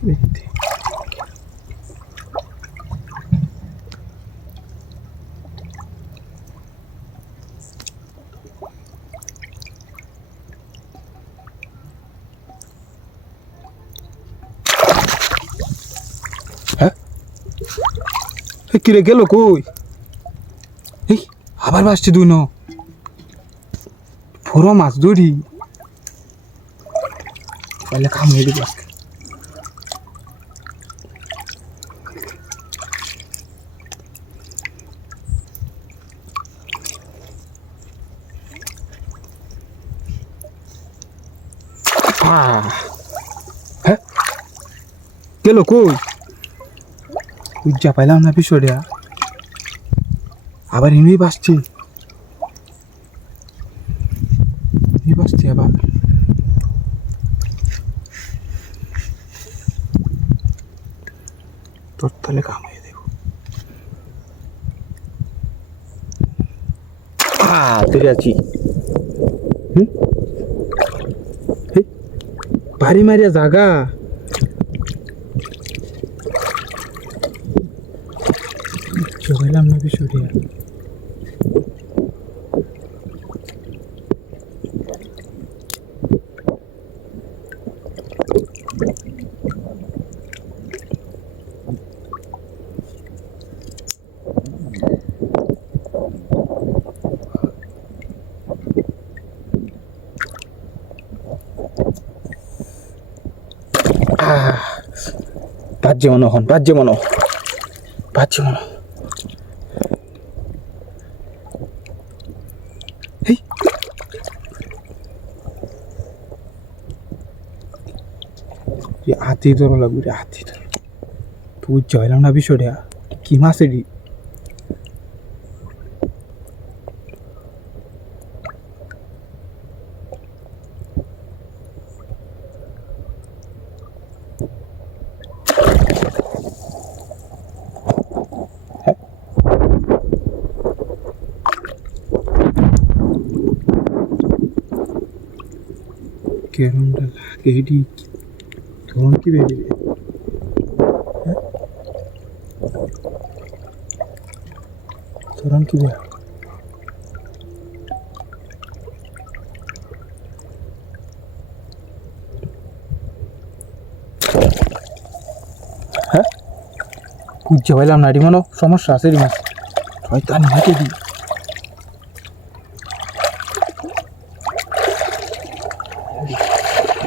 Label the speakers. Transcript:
Speaker 1: বেরিতে হ্যাঁ? কিরে গেল কই? এই আবার বাসছে দুই ন পুরো মাছ ধরি তাহলে খাম হয়ে দিব আজকে। হ্যাঁ? গেল কই? উজ্জা পাইলাম না বিষয়টা আবার ইনুই বাসছে। বাসছে আবার তোর তাহলে কাম হয়ে দেব ধরে আছি ভারী মারিয়া জাগা চলাইলাম না বিষয়টা বাজ্যে মনে হন বাজ্যে মনো বাজ্যে মনো হাতি ধরো লাগবে হাতি ধরো। তুই জয়লাম না বিষয়টা, কি মাছ এটি? কেরমটা লাগে? এটি ধরুন কি হ্যাঁ? বুঝতে পারলাম না রিমানো সমস্যা আছে রিমা হয়তো আমি হেঁটে দিই